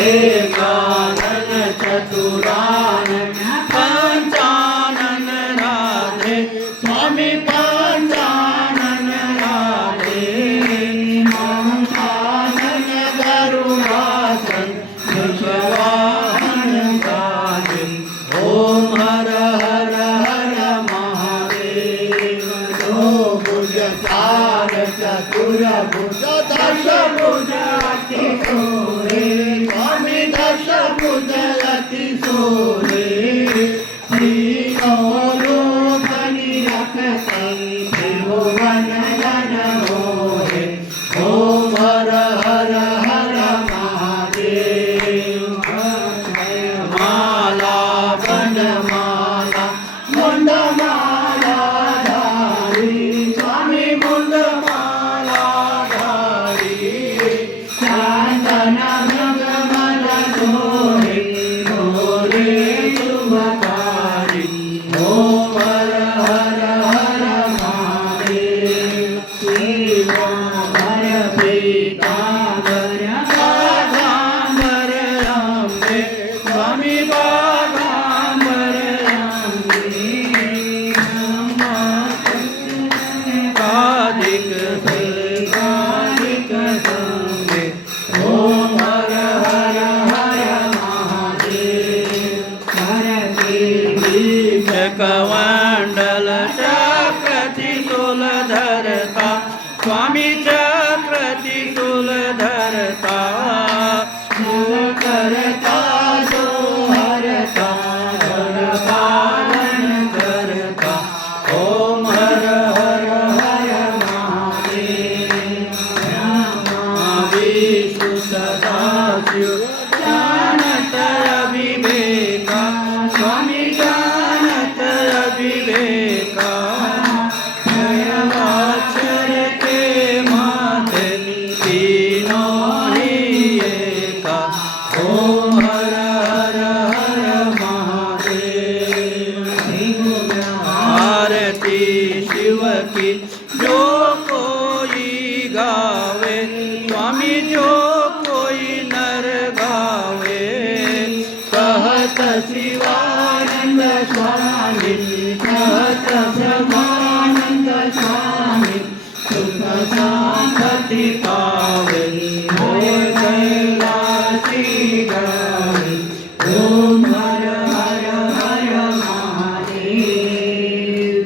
एकानन चतुरानन पंचानन राधे स्वामी पंचानन राधे महानन गरुड़ासन वृषवाहन गाजे ओम हर हर हर महादेव दो भुज चार चतुर भुज दश भुज अति सोरे स्वामी दश भुज अति सोरे तीनों लोक निरखते त्रिभुवन लन मोहे ओम हर हर हर महादेव माला वनमाला मुंडमाला धारी स्वामी मुंडमाला धारी चांदन मृगमल सोहे मोरे शुभकारी ओम हर हर हर महादेव श्रीराम पीतांबर बाघांबर अम्बे स्वामी बाघांबर अम्बे कादिक कादिक संगे ओम हर हर हर महादेव कमंडल चक्र त्रिशूल धरता स्वामी चक्र त्रिशूल धरता करता जो हरता धन पालन करता ओम हर हर हर महादेव विष्णु सदाशिव जानत अविवेका स्वामी जानत अविवेका वाचर के माथे तीनों ही एका ओम हर हर हर महादेव आरती शिव की जो कोई गावे स्वामी जो कोई नर गावे कहत शिवानंद स्वामी कहत ब्रह्मानंद स्वामी सुख संपत्ति पावे होय कैलासी गावे ओम हर हर हर महादेव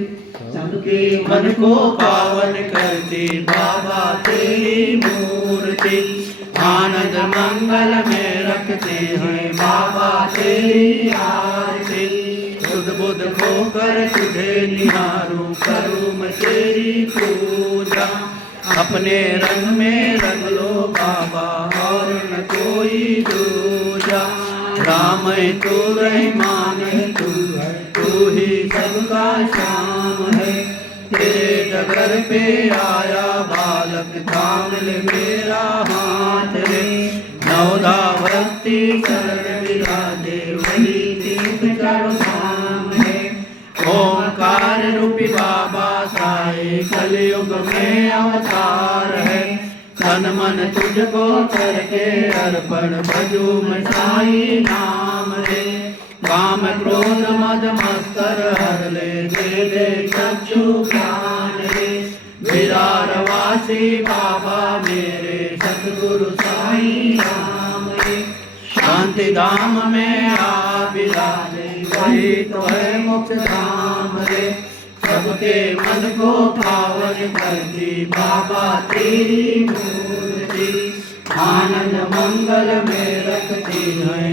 सबके मन को पावन करती बाबा तेरी मूर्ति आनंद मंगल में रखते हैं बाबा तेरी आरती शुद्ध बुद्ध खोकर तुझे निहारूं करूं मैं तेरी पूजा अपने रंग में रंग लो बाबा और न कोई दूजा राम है तू रहमान है तू ही सबका श्याम है तेरे डगर पे आया बालक थाम ले मेरा हाथ रे नवधा भक्ति शरण विराजे वही तीर्थ चारों धाम है ओंकार रूपी बाबा साई कलयुग में अवतार है तन मन तुझको करके अर्पण भजू मैं साई नाम रे काम क्रोध मद मस्तर हर ले दे चक्षु ज्ञान रे विरारवासी बाबा मेरे सतगुरु साई राम रे शांति धाम में आ विराजे वही तो है मुक्त धाम रे सबके मन को पावन करती बाबा तेरी मूर्ति आनंद मंगल में रखती है